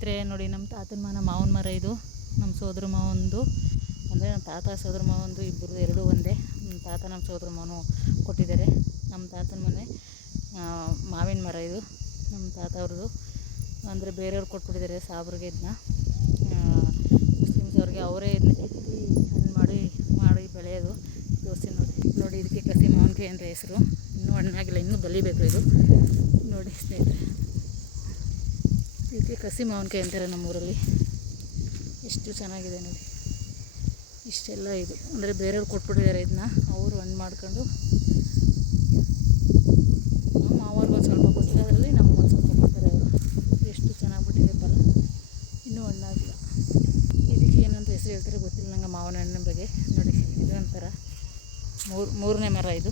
ನೋಡಿ ನಮ್ಮ ತಾತನ ಮಾವನ ಮರ ಇದು. ನಮ್ಮ ಸೋದರ ಮಾವಂದು ಅಂದರೆ ನಮ್ಮ ತಾತ ಸೋದರ ಮಾವಂದು ಇಬ್ಬರು ಎರಡೂ ಒಂದೇ. ನಮ್ಮ ತಾತ ನಮ್ಮ ಸೋದರ ಮಾವನು ಕೊಟ್ಟಿದ್ದಾರೆ. ನಮ್ಮ ತಾತನ ಮನೆ ಮಾವಿನ ಮರ ಇದು ನಮ್ಮ ತಾತ ಅವ್ರದ್ದು. ಅಂದರೆ ಬೇರೆಯವ್ರು ಕೊಟ್ಬಿಟ್ಟಿದ್ದಾರೆ ಸಾಬ್ರಿಗೆ. ಇದನ್ನ ಮುಸ್ಲಿಮ್ಸ್ ಅವ್ರಿಗೆ ಅವರೇ ಇದನ್ನ ಕಿತ್ತಿ ಹಣ್ಣು ಮಾಡಿ ಬೆಳೆಯೋದು ದೋಸೆ. ನೋಡಿ ಇದಕ್ಕೆ ಕಸಿ ಮಾವಿನಕಾಯಿ ಅಂದರೆ ಹೆಸರು. ಇನ್ನೂ ಹಣ್ಣಾಗಿಲ್ಲ, ಇನ್ನೂ ಬಲಿಬೇಕು ಇದು. ನೋಡಿ ಸ್ನೇಹಿತರೆ, ಇದಕ್ಕೆ ಕಸಿ ಮಾವಿನಕಾಯಿ ಅಂತಾರೆ ನಮ್ಮೂರಲ್ಲಿ. ಎಷ್ಟು ಚೆನ್ನಾಗಿದೆ ನೋಡಿ. ಇಷ್ಟೆಲ್ಲ ಇದು ಅಂದರೆ ಬೇರೆಯವ್ರು ಕೊಟ್ಬಿಟ್ಟಿದ್ದಾರೆ. ಇದನ್ನ ಅವರು ಹಣ್ಣು ಮಾಡ್ಕೊಂಡು ನಮ್ಮ ಮಾವರ್ಗೊಂದು ಸ್ವಲ್ಪ ಕೊಡ್ತಾರೆ, ಅದರಲ್ಲಿ ನಮಗೊಂದು ಸ್ವಲ್ಪ ಕೊಡ್ತಾರೆ ಅವರು. ಎಷ್ಟು ಚೆನ್ನಾಗಿ ಬಿಟ್ಟಿದೆ ಫಲ, ಇನ್ನೂ ಹಣ್ಣಾಗಿಲ್ಲ. ಇದಕ್ಕೆ ಏನಂತ ಹೆಸರು ಹೇಳ್ತಾರೆ ಗೊತ್ತಿಲ್ಲ ನಂಗೆ ಮಾವಿನ ಹಣ್ಣಿನ ಬಗ್ಗೆ. ನೋಡಿ ಇದು ಒಂಥರ ಮೂರನೇ ಮರ ಇದು.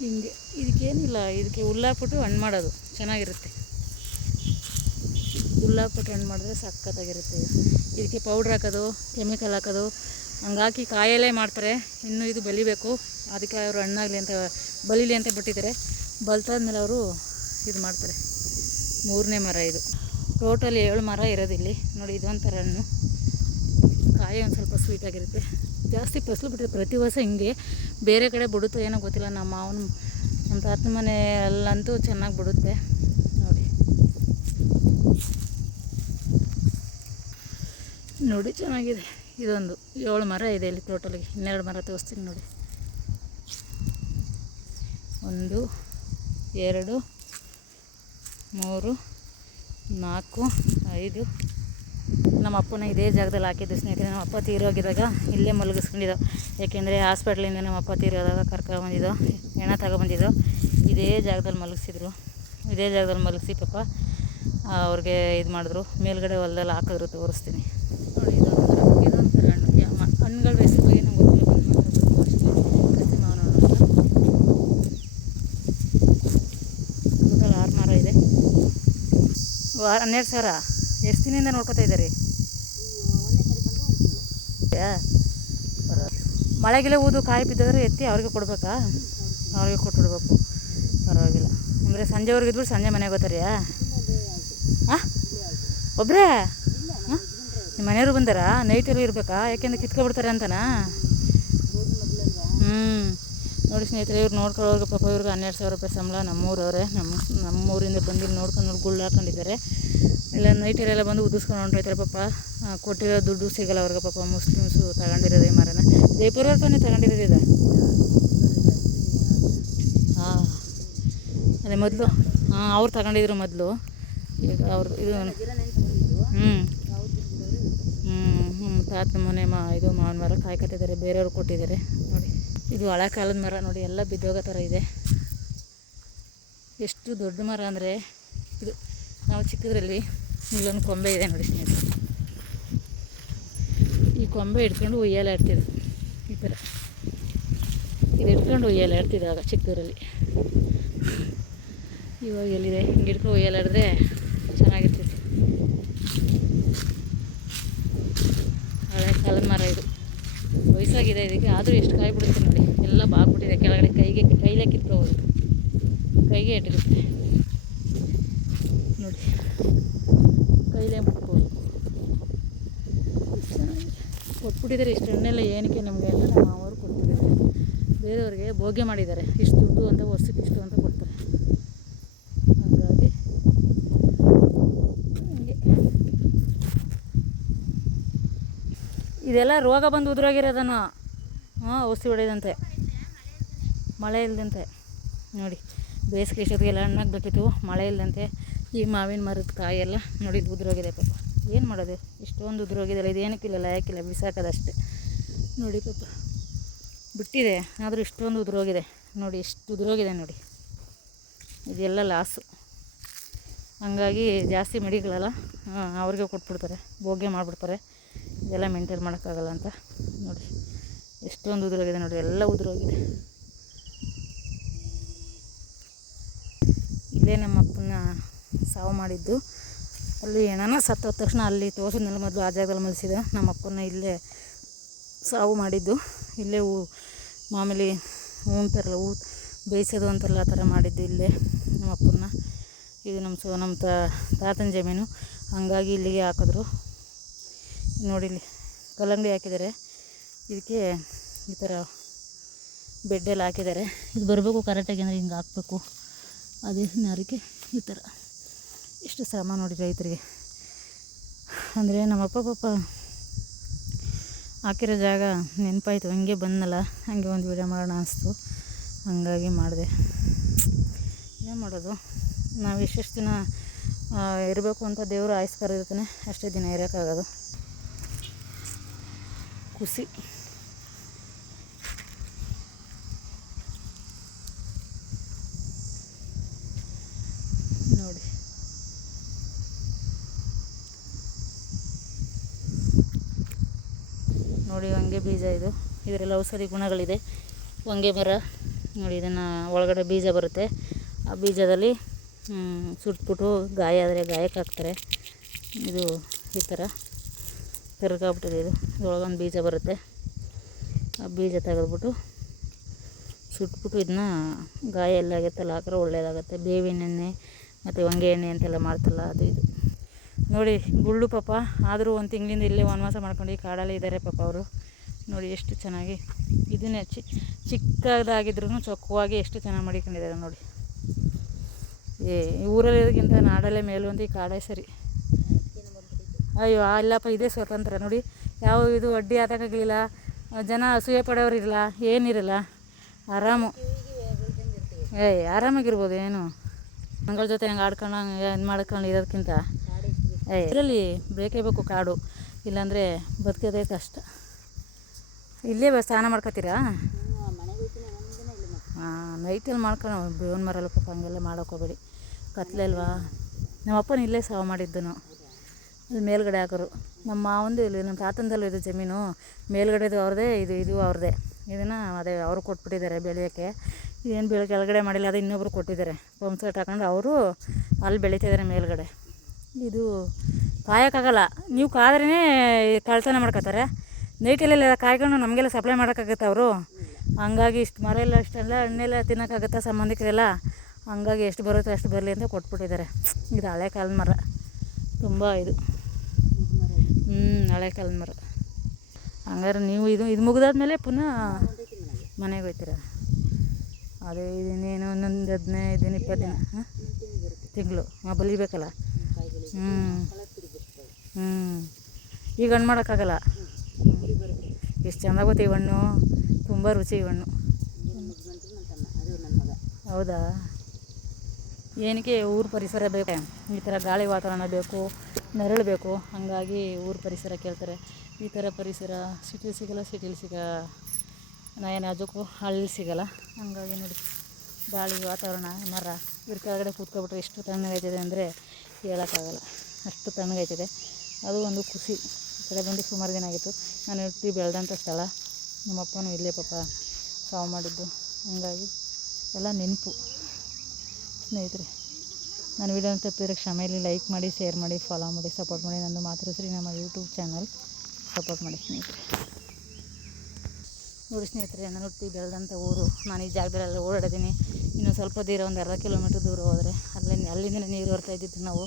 ಹಿಂಗೆ ಇದಕ್ಕೇನಿಲ್ಲ, ಇದಕ್ಕೆ ಹುಲ್ಲಾಕ್ಬಿಟ್ಟು ಹಣ್ಣು ಮಾಡೋದು ಚೆನ್ನಾಗಿರುತ್ತೆ. ಹುಲ್ಲಾಕ್ಬಿಟ್ಟು ಹಣ್ಣು ಮಾಡಿದ್ರೆ ಸಖತ್ತಾಗಿರುತ್ತೆ. ಇದಕ್ಕೆ ಪೌಡ್ರ್ ಹಾಕೋದು, ಕೆಮಿಕಲ್ ಹಾಕೋದು, ಹಂಗಾಗಿ ಕಾಯಲ್ಲೇ ಮಾಡ್ತಾರೆ. ಇನ್ನು ಇದು ಬಲಿಬೇಕು, ಅದಕ್ಕೆ ಅವರು ಹಣ್ಣಾಗಲಿ ಅಂತ ಬಲಿಲಿ ಅಂತ ಬಿಟ್ಟಿದ್ದಾರೆ. ಬಲ್ತಾದ್ಮೇಲೆ ಅವರು ಇದು ಮಾಡ್ತಾರೆ. ಮೂರನೇ ಮರ ಇದು. ಟೋಟಲ್ 7 ಮರ ಇರೋದಿಲ್ಲಿ. ನೋಡಿ ಇದೊಂಥರ ಹಣ್ಣು, ಕಾಯಿ ಒಂದು ಸ್ವಲ್ಪ ಸ್ವೀಟಾಗಿರುತ್ತೆ. ಜಾಸ್ತಿ ಫಸಲು ಬಿಟ್ಟಿದೆ ಪ್ರತಿ ವರ್ಷ. ಹಿಂಗೆ ಬೇರೆ ಕಡೆ ಬಿಡುತ್ತೋ ಏನೋ ಗೊತ್ತಿಲ್ಲ. ನಮ್ಮ ತಾತನ ಮನೆಯಲ್ಲಂತೂ ಚೆನ್ನಾಗಿ ಬಿಡುತ್ತೆ ನೋಡಿ ಚೆನ್ನಾಗಿದೆ. ಇದೊಂದು 7 ಮರ ಇದೆ ಇಲ್ಲಿ ಟೋಟಲಿಗೆ. 12 ಮರ ತೋರಿಸ್ತೀನಿ ನೋಡಿ. 1 2 3 4 5. ನಮ್ಮ ಅಪ್ಪನ ಇದೇ ಜಾಗದಲ್ಲಿ ಹಾಕಿದ್ದು ಸ್ನೇಹಿತರೆ. ನಮ್ಮ ಅಪ್ಪ ತೀರೋಗಿದ್ದಾಗ ಇಲ್ಲೇ ಮಲಗಿಸ್ಕೊಂಡಿದ್ದೋ. ಯಾಕೆಂದರೆ ಹಾಸ್ಪಿಟ್ಲಿಂದ ನಮ್ಮ ಅಪ್ಪ ತೀರೋದಾಗ ಕರ್ಕೊಂಬಂದಿದ್ದೋ, ಹೆಣ ತಗೊಬಂದಿದ್ದೋ. ಇದೇ ಜಾಗದಲ್ಲಿ ಮಲಗಿಸಿದ್ರು. ಇದೇ ಜಾಗದಲ್ಲಿ ಮಲಗಿಸಿ ಪಾಪ ಅವ್ರಿಗೆ ಇದು ಮಾಡಿದ್ರು. ಮೇಲ್ಗಡೆ ಹೊಲದಲ್ಲಿ ಹಾಕಿದ್ರು, ತೋರಿಸ್ತೀನಿ ನೋಡಿ. ಇದೊಂಥರ ಹಣ್ಣು. ಹಣ್ಣುಗಳ ಹೆಸರು ಬಗ್ಗೆ ನಂಗೆ ಗೊತ್ತಿಲ್ಲ, ಬಂದು ಮಾತ್ರ ಗೊತ್ತು ಅಷ್ಟೇ. ಕಸಿ ಮಾವಿನ ಹಣ್ಣು ಅಂತ. ಟೋಟಲ್ 6 ಮರ ಇದೆ. 12,000. ಎಷ್ಟು ದಿನದಿಂದ ನೋಡ್ಕೊತಾ ಇದ್ದಾರೆ? ಮಳೆಗಿಲೆ ಊದು ಕಾಯಿ ಬಿದ್ದರೆ ಎತ್ತಿ ಅವ್ರಿಗೆ ಕೊಡ್ಬೇಕಾ? ಅವ್ರಿಗೆ ಕೊಟ್ಬಿಡ್ಬೇಕು. ಪರವಾಗಿಲ್ಲ. ಅಂದರೆ ಸಂಜೆವರೆಗೆ ಇದ್ಬಿಟ್ಟು ಸಂಜೆ ಮನೆಗೆ ಹೋಗ್ತಾರ್ಯಾ? ಹಾಂ, ಒಬ್ಬರೇ? ಹಾಂ, ನಿಮ್ಮ ಮನೆಯವರು ಬಂದಾರಾ? ನೈಟಲ್ಲಿ ಇರಬೇಕಾ? ಯಾಕೆಂದ್ರೆ ಕಿತ್ಕೊಬಿಡ್ತಾರೆ ಅಂತನಾ? ನೋಡಿ ಸ್ನೇಹಿತರೆ, ಇವ್ರು ನೋಡ್ಕೊಳ್ಳೋರ್ಗೆ ಪಾಪ ಇವ್ರಿಗೆ 12,000 ರೂಪಾಯಿ ಸಂಬಳ. ನಮ್ಮೂರವ್ರೆ, ನಮ್ಮೂರಿಂದ ಬಂದು ಇಲ್ಲಿ ನೋಡ್ಕೊಂಡು ಗುಳ್ಳು ಹಾಕೊಂಡಿದ್ದಾರೆ. ಇಲ್ಲ ನೈಟಲ್ಲೆಲ್ಲ ಬಂದು ಉದಿಸ್ಕೊಂಡು ಹೊಂಟೋಯ್ತಾರೆ ಪಾಪ. ಕೊಟ್ಟಿರೋ ದುಡ್ಡು ಸಿಗೋಲ್ಲ ಅವ್ರಿಗೆ ಪಾಪ. ಮುಸ್ಲಿಮ್ಸು ತಗೊಂಡಿರೋದು ಈ ಮರನ. ಜೈಪುರವ್ರು ತಾನೇ ತಗೊಂಡಿರೋದಿದೆ. ಹಾಂ, ಅದೇ ಮೊದಲು ಅವ್ರು ತಗೊಂಡಿದ್ರು ಮೊದಲು. ಈಗ ಅವ್ರದ್ದು ಇದು ತಾತನ ಮನೆ ಇದು ಮಾವಿನ ಮರ ಕಾಯಿ ಕಟ್ಟಿದ್ದಾರೆ, ಬೇರೆಯವ್ರು ಕೊಟ್ಟಿದ್ದಾರೆ ನೋಡಿ. ಇದು ಹಳೆ ಕಾಲದ ಮರ ನೋಡಿ, ಎಲ್ಲ ಬಿದ್ದೋಗೋ ಥರ ಇದೆ. ಎಷ್ಟು ದೊಡ್ಡ ಮರ ಅಂದರೆ ಇದು. ನಾವು ಚಿಕ್ಕದ್ರಲ್ಲಿ ಇಲ್ಲೊಂದು ಕೊಂಬೆ ಇದೆ ನೋಡಿ ಸ್ನೇಹಿತರೆ. ಈ ಕೊಂಬೆ ಇಟ್ಕೊಂಡು ಉಯ್ಯಾಲೆ ಆಡ್ತಿದ್ರು ಈ ಥರ. ಇದು ಇಟ್ಕೊಂಡು ಉಯ್ಯಾಲೆ ಆಡ್ತಿದ್ದೆ ಆಗ ಚಿಕ್ಕದ್ರಲ್ಲಿ. ಇವಾಗ ಎಲ್ಲಿದೆ? ಹಿಂಗೆ ಇಟ್ಕೊಂಡು ಉಯ್ಯಾಲೆ ಆಡಿದ್ರೆ ಚೆನ್ನಾಗಿರ್ತೈತಿ. ಹಳೆ ಕಾಲದ ಮರ ಇದು. ವಯಸ್ಸಾಗಿದೆ ಇದಕ್ಕೆ, ಆದರೂ ಎಷ್ಟು ಕಾಯಿ ಬಿಡುತ್ತೆ ನೋಡಿ. ಎಲ್ಲ ಬಾಗ್ಬಿಟ್ಟಿದೆ ಕೆಳಗಡೆ. ಕೈಲೇ ಕಿತ್ಕೋಬೋದು, ಕೈಗೆ ಎಟಗುತ್ತೆ ನೋಡಿ. ಕೈಲೇ ಮುಟ್ಬೋದು. ಚೆನ್ನಾಗಿದೆ. ಕೊಟ್ಬಿಟ್ಟಿದ್ದಾರೆ ಇಷ್ಟು ಹಣ್ಣೆಲ್ಲ. ಏನಕ್ಕೆ ನಮಗೆ ಅಂತ ನಮ್ಮ ಅವರು ಕೊಟ್ಬಿಟ್ಟಿದ್ದಾರೆ. ಬೇರೆಯವ್ರಿಗೆ ಭೋಗ್ಯ ಮಾಡಿದ್ದಾರೆ. ಇಷ್ಟು ದುಡ್ಡು ಅಂತ, ವರ್ಷಕ್ಕೆ ಇಷ್ಟು ಅಂತ ಕೊಡ್ತಾರೆ. ಹಾಗಾಗಿ ಹಂಗೆ ಇದೆಲ್ಲ ರೋಗ ಬಂದು ಉದುರೋಗಿರೋದನ್ನು. ಔಷಧಿ ಹೊಡೆದಂತೆ, ಮಳೆ ಇಲ್ಲದಂತೆ ನೋಡಿ. ಬೇಸಿಗೆ ಇಷ್ಟೊತ್ತಿಗೆಲ್ಲ ಹಣ್ಣಾಗಬೇಕಿತ್ತು, ಮಳೆ ಇಲ್ಲದಂತೆ. ಈ ಮಾವಿನ ಮರದ ಕಾಯೆಲ್ಲ ನೋಡಿ ಉದುರೋಗಿದೆ ಪಾಪ. ಏನು ಮಾಡೋದು? ಇಷ್ಟೊಂದು ಉದುರೋಗಿದೆಲ್ಲ. ಇದು ಏನಕ್ಕಿಲ್ಲ, ಲಾಯಕ್ಕಿಲ್ಲ, ಬಿಸಾಕೋದಷ್ಟೇ ನೋಡಿ ಪಾಪ. ಬಿಟ್ಟಿದೆ ಆದರೂ ಇಷ್ಟೊಂದು ಉದುರೋಗಿದೆ ನೋಡಿ. ಎಷ್ಟು ಉದುರೋಗಿದೆ ನೋಡಿ. ಇದೆಲ್ಲ ಲಾಸು. ಹಂಗಾಗಿ ಜಾಸ್ತಿ ಮಡಿಗಳಲ್ಲ, ಅವ್ರಿಗೆ ಕೊಟ್ಬಿಡ್ತಾರೆ, ಭೋಗ್ಯ ಮಾಡಿಬಿಡ್ತಾರೆ. ಇದೆಲ್ಲ ಮೇಂಟೈನ್ ಮಾಡೋಕ್ಕಾಗಲ್ಲ ಅಂತ ನೋಡಿ. ಎಷ್ಟೊಂದು ಉದುರೋಗಿದೆ ನೋಡಿ, ಎಲ್ಲ ಉದುರೋಗಿದೆ. ಇಲ್ಲೇ ನಮ್ಮ ಅಪ್ಪನ ಸಾವು ಮಾಡಿದ್ದು. ಅಲ್ಲಿ ಹೆಣನ ಸತ್ತೋದ ತಕ್ಷಣ ಅಲ್ಲಿ ತೋರಿಸಿದ್ನೆಲ್ಲ ಮೊದಲು ಆ ಜಾಗದಲ್ಲಿ ಮಲಸಿದ. ನಮ್ಮ ಅಪ್ಪನ ಇಲ್ಲೇ ಸಾವು ಮಾಡಿದ್ದು. ಇಲ್ಲೇ ಮಾಮೂಲಿ ಉಣ್ತಾರಲ್ಲ, ಬೇಯಿಸೋದು ಅಂತೆಲ್ಲ ಆ ಥರ ಮಾಡಿದ್ದು ಇಲ್ಲೇ ನಮ್ಮ ಅಪ್ಪನ್ನ. ಇದು ನಮ್ಮ ತಾತನ ಜಮೀನು, ಹಂಗಾಗಿ ಇಲ್ಲಿಗೆ ಹಾಕಿದ್ರು. ನೋಡಿ ಇಲ್ಲಿ ಕಲ್ಲಂಗಡಿ ಹಾಕಿದ್ದಾರೆ, ಇದಕ್ಕೆ ಈ ಥರ ಬೆಡ್ಡೆಲ್ಲ ಹಾಕಿದ್ದಾರೆ. ಇದು ಬರಬೇಕು ಕರೆಕ್ಟಾಗಿ ಅಂದರೆ ಹಿಂಗೆ ಹಾಕಬೇಕು. ಅದೇ ನಾರಿಗೆ ಈ ಥರ ಎಷ್ಟು ಶ್ರಮ ನೋಡಿ ರೈತರಿಗೆ. ಅಂದರೆ ನಮ್ಮಪ್ಪ ಪಾಪ ಹಾಕಿರೋ ಜಾಗ ನೆನಪಾಯಿತು, ಹಂಗೆ ಬಂದನಲ್ಲ, ಹಂಗೆ ಒಂದು ವಿಡಿಯೋ ಮಾಡೋಣ ಅನಿಸ್ತು, ಹಂಗಾಗಿ ಮಾಡಿದೆ. ಏನು ಮಾಡೋದು, ನಾವು ಎಷ್ಟೆಷ್ಟು ದಿನ ಇರಬೇಕು ಅಂತ ದೇವರು ಆಯ್ಸ್ ಕರೆದಿರ್ತಾನೆ, ಅಷ್ಟೇ ದಿನ ಇರೋಕ್ಕಾಗೋದು. ಖುಷಿ ನೋಡಿ. ನೋಡಿ ಹೊಂಗೆ ಬೀಜ ಇದು, ಇದರಲ್ಲಿ ಔಷಧಿ ಗುಣಗಳಿದೆ. ಹೊಂಗೆ ಮರ ನೋಡಿ, ಇದನ್ನು ಒಳಗಡೆ ಬೀಜ ಬರುತ್ತೆ, ಆ ಬೀಜದಲ್ಲಿ ಸುಟ್ಬಿಟ್ಟು ಗಾಯ ಆದರೆ ಗಾಯಕ್ಕೆ ಹಾಕ್ತಾರೆ. ಇದು ಈ ಥರ ಕರ್ಗಾಗ್ಬಿಟ್ಟಿದೆ, ಇದರೊಳಗೊಂದು ಬೀಜ ಬರುತ್ತೆ, ಆ ಬೀಜ ತೆಗೆದ್ಬಿಟ್ಟು ಸುಟ್ಬಿಟ್ಟು ಇದನ್ನ ಗಾಯ ಎಲ್ಲ ಆಗುತ್ತಲ್ಲ ಹಾಕಿದ್ರೆ ಒಳ್ಳೆಯದಾಗುತ್ತೆ. ಬೇವಿನ ಎಣ್ಣೆ ಮತ್ತು ಹೊಂಗೆ ಎಣ್ಣೆ ಅಂತೆಲ್ಲ ಮಾಡ್ತಲ್ಲ ಅದು ಇದು. ನೋಡಿ ಗುಳ್ಳು ಪಾಪ, ಆದರೂ ಒಂದು ತಿಂಗಳಿಂದ ಇಲ್ಲೇ ವನವಾಸ ಮಾಡ್ಕೊಂಡು ಈ ಕಾಡಲ್ಲೇ ಇದ್ದಾರೆ ಪಾಪ ಅವರು. ನೋಡಿ ಎಷ್ಟು ಚೆನ್ನಾಗಿ ಇದನ್ನೇ ಚಿಕ್ಕದಾಗಿದ್ರೂ ಚೊಕ್ಕವಾಗಿ ಎಷ್ಟು ಚೆನ್ನಾಗಿ ಮಾಡಿಕೊಂಡಿದ್ದಾರೆ ನೋಡಿ. ಈ ಊರಲ್ಲಿರೋದಕ್ಕಿಂತ ನಾಡಲ್ಲೇ ಮೇಲು ಅಂತ ಈ ಕಾಡೇ ಸರಿ. ಅಯ್ಯೋ ಅಲ್ಲಪ್ಪ, ಇದೇ ಸ್ವತಂತ್ರ ನೋಡಿ. ಯಾವ ಇದು ಅಡ್ಡಿ ಆತಕ್ಕಾಗಲಿಲ್ಲ, ಜನ ಅಸೂಯೆ ಪಡೋರಿರಲ್ಲ, ಏನಿರಲ್ಲ, ಆರಾಮು. ಆರಾಮಾಗಿರ್ಬೋದು. ಏನು ಮಗಳ ಜೊತೆ ಹಂಗೆ ಆಡ್ಕೊಂಡು ಹಂಗೆ ಇದು ಮಾಡ್ಕೊಂಡು ಇರೋದಕ್ಕಿಂತ ಇದರಲ್ಲಿ ಬೇಕೇ ಬೇಕು ಕಾಡು, ಇಲ್ಲಾಂದರೆ ಬದುಕೋದೇ ಕಷ್ಟ. ಇಲ್ಲೇ ಸ್ನಾನ ಮಾಡ್ಕೊತೀರಾ? ಹಾಂ, ನೈಟಲ್ಲಿ ಮಾಡ್ಕೊಂಡು ಬೇವಿನ ಮರಲ್ಲ ಪಾಪ, ಹಂಗೆಲ್ಲ ಮಾಡೋಕ್ಕೋಗ್ಬೇಡಿ, ಕತ್ಲೆ ಅಲ್ವಾ. ನಮ್ಮಪ್ಪನ ಇಲ್ಲೇ ಸಾವು ಮಾಡಿದ್ದನು, ಅಲ್ಲಿ ಮೇಲ್ಗಡೆ ಹಾಕೋರು. ನಮ್ಮ ಮಾವಂದು ಇಲ್ಲಿ ನಮ್ಮ ತಾತಂದಲ್ಲೂ ಇದು ಜಮೀನು, ಮೇಲ್ಗಡೆದು ಅವ್ರದ್ದೇ, ಇದು ಅವ್ರದ್ದೇ. ಇದನ್ನು ಅದೇ ಅವರು ಕೊಟ್ಬಿಟ್ಟಿದ್ದಾರೆ ಬೆಳೆಯೋಕ್ಕೆ. ಏನು ಕೆಳಗಡೆ ಮಾಡಿಲ್ಲ, ಅದು ಇನ್ನೊಬ್ರು ಕೊಟ್ಟಿದ್ದಾರೆ. ಪಂಪ್ ಸೆಟ್ ಹಾಕೊಂಡು ಅವರು ಅಲ್ಲಿ ಬೆಳೀತಿದ್ದಾರೆ ಮೇಲ್ಗಡೆ. ಇದು ಕಾಯೋಕ್ಕಾಗಲ್ಲ, ನೀವು ಕಾದ್ರೇ ಕಳ್ತನ ಮಾಡ್ಕೋತಾರೆ. ನೈಟಲ್ಲೆಲ್ಲ ಕಾಯ್ಕೊಂಡು ನಮಗೆಲ್ಲ ಸಪ್ಲೈ ಮಾಡೋಕ್ಕಾಗತ್ತೆ ಅವರು. ಹಂಗಾಗಿ ಇಷ್ಟು ಮರ ಎಲ್ಲ ಇಷ್ಟೆಲ್ಲ ಹಣ್ಣೆಲ್ಲ ತಿನ್ನೋಕ್ಕಾಗತ್ತಾ ಸಂಬಂಧಿಕರೆಲ್ಲ, ಹಂಗಾಗಿ ಎಷ್ಟು ಬರುತ್ತೆ ಅಷ್ಟು ಬರಲಿ ಅಂತ ಕೊಟ್ಬಿಟ್ಟಿದ್ದಾರೆ. ಇದು ಹಳೆ ಕಾಲದ ಮರ, ತುಂಬ ಇದು ಹಳೆ ಕಾಲದ ಮರ. ಹಂಗಾರೆ ನೀವು ಇದು ಮುಗಿದಾದ್ಮೇಲೆ ಪುನಃ ಮನೆಗೆ ಹೋಗ್ತೀರ? ಅದೇ ಇನ್ನೇನು ಒಂದೊಂದು 15 ದಿನ 20 ದಿನ ತಿಂಗಳು ಬಲಿಬೇಕಲ್ಲ. ಈಗ ಹಣ್ಣು ಮಾಡೋಕ್ಕಾಗಲ್ಲ. ಎಷ್ಟು ಚೆಂದ ಗೊತ್ತಿ ಹಣ್ಣು, ತುಂಬ ರುಚಿ ಹಣ್ಣು. ಹೌದಾ? ಏನಕ್ಕೆ ಊರು ಪರಿಸರ ಬೇಕು, ಈ ಥರ ಗಾಳಿ ವಾತಾವರಣ ಬೇಕು, ನೆರಳು ಬೇಕು, ಹಾಗಾಗಿ ಊರು ಪರಿಸರ ಕೇಳ್ತಾರೆ. ಈ ಥರ ಪರಿಸರ ಸಿಟಿಲಿ ಸಿಗೋಲ್ಲ, ಅದಕ್ಕೂ ಹಳ್ಳಿ ಸಿಗೋಲ್ಲ. ಹಂಗಾಗಿ ನೋಡಿ, ಗಾಳಿ ವಾತಾವರಣ ಮರ ಇದ್ರ ಕೆಳಗಡೆ ಕೂತ್ಕೊಬಿಟ್ರೆ ಎಷ್ಟು ತಣ್ಣಗಾಯ್ತದೆ ಅಂದರೆ ಹೇಳೋಕ್ಕಾಗಲ್ಲ, ಅಷ್ಟು ತಣ್ಣಗಾಯ್ತದೆ. ಅದು ಒಂದು ಖುಷಿ. ಈ ಕಡೆ ಬಂದು ಸುಮಾರು ದಿನ ಆಗಿತ್ತು, ನಾನು ಹುಟ್ಟಿ ಬೆಳೆದಂಥ ಸ್ಥಳ. ನಮ್ಮಪ್ಪನೂ ಇಲ್ಲೇ ಪಾಪ ಸಾವು ಮಾಡಿದ್ದು, ಹಂಗಾಗಿ ಎಲ್ಲ ನೆನಪು. ಸ್ನೇಹಿತರೆ, ನಾನು ವೀಡಿಯೋನ ತಪ್ಪಿದ್ರೆ ಕ್ಷಮೆಯಲ್ಲಿ ಲೈಕ್ ಮಾಡಿ, ಶೇರ್ ಮಾಡಿ, ಫಾಲೋ ಮಾಡಿ, ಸಪೋರ್ಟ್ ಮಾಡಿ. ನಂದು ಮಾತೃಶ್ರೀ ನಮ್ಮ ಯೂಟ್ಯೂಬ್ ಚಾನಲ್ ಸಪೋರ್ಟ್ ಮಾಡಿ ಸ್ನೇಹಿತರೆ. ನೋಡಿ ಸ್ನೇಹಿತರೆ, ನಾನು ಹುಟ್ಟಿ ಬೆಳೆದಂಥ ಊರು. ನಾನು ಈ ಜಾಗದಲ್ಲೆಲ್ಲ ಓಡಾಡಿದ್ದೀನಿ. ಇನ್ನು ಸ್ವಲ್ಪ ದೂರ, ಒಂದು ಅರ್ಧ ಕಿಲೋಮೀಟ್ರ್ ದೂರ ಹೋದರೆ ಅಲ್ಲಿಂದ ನೀರು ಬರ್ತಾ ಇದ್ದಿದ್ದು. ನಾವು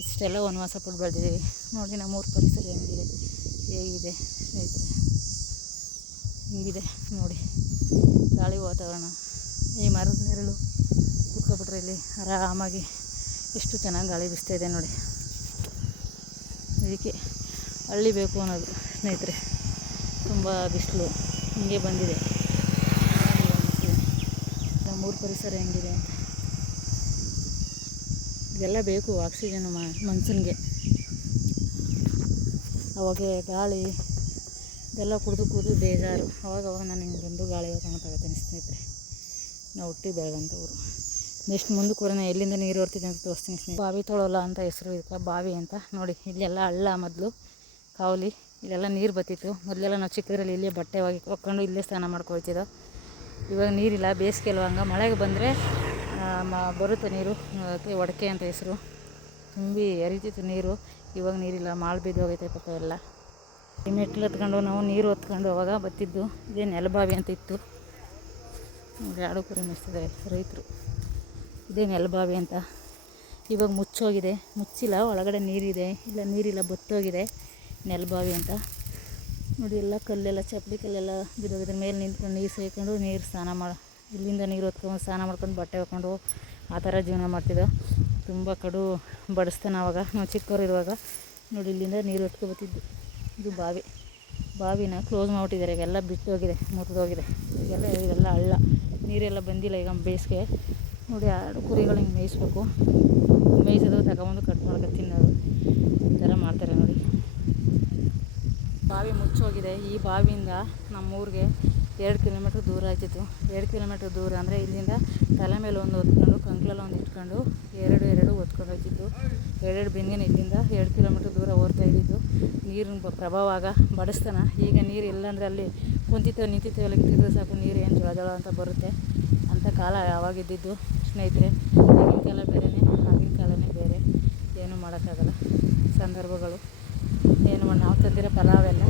ಇಷ್ಟೆಲ್ಲ ವನವಾಸ ಪಟ್ಟು ಬೆಳೆದಿದ್ದೀವಿ. ನೋಡಿ ನಮ್ಮೂರು ಪರಿಸರ ಹೇಗಿದೆ ಸ್ನೇಹಿತರೆ, ಹಿಂಗಿದೆ ನೋಡಿ. ಗಾಳಿ ವಾತಾವರಣ, ಈ ಮರದ ನೆರಳು ಕೂತ್ಕೊಬಿಟ್ರೆ ಇಲ್ಲಿ ಆರಾಮಾಗಿ ಎಷ್ಟು ಚೆನ್ನಾಗಿ ಗಾಳಿ ಬೀಸ್ತಾಯಿದೆ ನೋಡಿ. ಇದಕ್ಕೆ ಹಳ್ಳಿ ಬೇಕು ಅನ್ನೋದು ಸ್ನೇಹಿತರೆ. ತುಂಬ ಬಿಸಿಲು ಹಿಂಗೆ ಬಂದಿದೆ, ನಮ್ಮೂರು ಪರಿಸರ ಹೆಂಗಿದೆ ಅಂತ. ಇದೆಲ್ಲ ಬೇಕು, ಆಕ್ಸಿಜನ್ ಮನುಷ್ಯನಿಗೆ. ಅವಾಗ ಗಾಳಿ ಇದೆಲ್ಲ ಕುಡಿದು ಬೇಜಾರು. ಅವಾಗವಾಗ ನಾನು ಹಿಂಗೆ ಬಂದು ಗಾಳಿ ತಗೊಳ್ತಾಗತ್ತೇನೆ ಸ್ನೇಹಿತರೆ. ನಾವು ಹುಟ್ಟಿ ಬೆಳೆದಂಥ ಊರು. ನೆಕ್ಸ್ಟ್ ಮುಂದಕ್ಕೆ ಬರೋಣ, ಎಲ್ಲಿಂದ ನೀರು ಹೊರ್ತಿದೆ ಅಂತ ತೋರಿಸ್ತೀನಿ ಸ್ನೇಹಿತರೆ. ಬಾವಿ ತೊಳೋಲ್ಲ ಅಂತ ಹೆಸರು, ಇದಕ್ಕೆ ಬಾವಿ ಅಂತ. ನೋಡಿ ಇಲ್ಲೆಲ್ಲ ಹಳ್ಳ, ಮೊದಲು ಕಾವಲಿ, ಇಲ್ಲೆಲ್ಲ ನೀರು ಬತ್ತಿತ್ತು. ಮೊದಲೆಲ್ಲ ನಾವು ಚಿಕ್ಕದ್ರಲ್ಲಿ ಇಲ್ಲೇ ಬಟ್ಟೆ ಒಕ್ಕೊಂಡು ಇಲ್ಲೇ ಸ್ನಾನ ಮಾಡ್ಕೊಳ್ತಿದ್ದೋ. ಇವಾಗ ನೀರಿಲ್ಲ, ಬೇಸಿಗೆ ಅಲ್ವ, ಹಂಗೆ ಮಳೆಗೆ ಬಂದರೆ ಬರುತ್ತೆ ನೀರು. ಅದಕ್ಕೆ ಒಡಕೆ ಅಂತ ಹೆಸರು. ತುಂಬಿ ಹರಿತಿತ್ತು ನೀರು. ಇವಾಗ ನೀರಿಲ್ಲ, ಮಾಳು ಬಿದ್ದು ಹೋಗೈತೆ ಪಾಪ ಎಲ್ಲ. ಮೆಟ್ಲು ಹತ್ಕೊಂಡು ನಾವು ನೀರು ಹೊತ್ಕೊಂಡು ಅವಾಗ ಬತ್ತಿದ್ದು. ಇದೇ ನೆಲಬಾವಿ ಅಂತ ಇತ್ತು. ನೋಡಿ ಆಡು ಕುರಿ ಮೇಯಿಸ್ತಿದ್ದಾರೆ ರೈತರು. ಇದೇ ನೆಲಬಾವಿ ಅಂತ. ಇವಾಗ ಮುಚ್ಚೋಗಿದೆ, ಮುಚ್ಚಿಲ್ಲ, ಒಳಗಡೆ ನೀರಿದೆ, ಇಲ್ಲ ನೀರಿಲ್ಲ, ಬತ್ತೋಗಿದೆ. ನೆಲಬಾವಿ ಅಂತ ನೋಡಿ. ಎಲ್ಲ ಕಲ್ಲೆಲ್ಲ ಚಪ್ಪಲಿ ಕಲ್ಲೆಲ್ಲ ಬಿದ್ದೋಗಿದ್ರೆ ಮೇಲೆ ನಿಂತ್ಕೊಂಡು ನೀರು ಸೇರಿಕೊಂಡು ನೀರು ಸ್ನಾನ ಮಾಡಿ, ಇಲ್ಲಿಂದ ನೀರು ಹೊತ್ಕೊಂಡು ಸ್ನಾನ ಮಾಡ್ಕೊಂಡು ಬಟ್ಟೆ ಹಾಕ್ಕೊಂಡು ಆ ಥರ ಜೀವನ ಮಾಡ್ತಿದ್ದೋ. ತುಂಬ ಕಡು ಬಡಿಸ್ತಾನೆ ಆವಾಗ ನಾವು ಚಿಕ್ಕವರು ಇರುವಾಗ. ನೋಡಿ ಇಲ್ಲಿಂದ ನೀರು ಹೊತ್ಕೊಬತ್ತಿದ್ದು. ಇದು ಬಾವಿನ ಕ್ಲೋಸ್ ಮಾಡಿಬಿಟ್ಟಿದ್ದಾರೆ, ಈಗೆಲ್ಲ ಬಿಟ್ಟೋಗಿದೆ, ಮುರಿದೋಗಿದೆ. ಇವೆಲ್ಲ ಹಳ್ಳ, ನೀರೆಲ್ಲ ಬಂದಿಲ್ಲ ಈಗ ಬೇಸಿಗೆ. ನೋಡಿ ಆಡು ಕುರಿಗಳು ಹಿಂಗೆ ಮೇಯಿಸ್ಬೇಕು, ಮೇಯಿಸೋದು ತಗೊಂಬಂದು ಕಟ್ ಮಾಡ್ಕೊಂಡು ತಿನ್ನೋದು, ಈ ಥರ ಮಾಡ್ತಾರೆ ನೋಡಿ. ಬಾವಿ ಮುಚ್ಚೋಗಿದೆ. ಈ ಬಾವಿಯಿಂದ ನಮ್ಮೂರಿಗೆ 2 ಕಿಲೋಮೀಟ್ರ್ ದೂರ ಆಯ್ತಿತ್ತು. 2 ಕಿಲೋಮೀಟ್ರ್ ದೂರ ಅಂದರೆ ಇಲ್ಲಿಂದ ತಲೆ ಮೇಲೆ ಒಂದು ಹೊತ್ಕೊಂಡು, ಕಂಕ್ಳಲ್ಲಿ ಒಂದು ಇಟ್ಕೊಂಡು ಎರಡು ಹೊತ್ಕೊಂಡು ಹೋಗ್ತಿತ್ತು. 2 ಬೆಂಗಿನ ಇಲ್ಲಿಂದ 2 ಕಿಲೋಮೀಟ್ರ್ ದೂರ ಓಡ್ತಾ ಇದ್ದಿದ್ದು. ನೀರಿನ ಪ್ರಭಾವಾಗ ಬಡಿಸ್ತಾನೆ. ಈಗ ನೀರು ಇಲ್ಲಾಂದರೆ ಅಲ್ಲಿ ನಿಂತಿತ್ತು ಅಲ್ಲಿ ತಿರುಗಿದ್ರೆ ಸಾಕು, ನೀರು ಏನು ಜಳ ಅಂತ ಬರುತ್ತೆ ಅಂತ ಕಾಲ ಯಾವಾಗಿದ್ದಿದ್ದು ಸ್ನೇಹಿತರೆ. ಈಗಿನ ಕಾಲ ಬೇರೆಯೇ, ಆಗಿನ ಕಾಲನೇ ಬೇರೆ. ಏನೂ ಮಾಡೋಕ್ಕಾಗಲ್ಲ, ಸಂದರ್ಭಗಳು ಏನು ನಾವು ತಂದಿರೋ ಫಲ ಅವೆಲ್ಲ.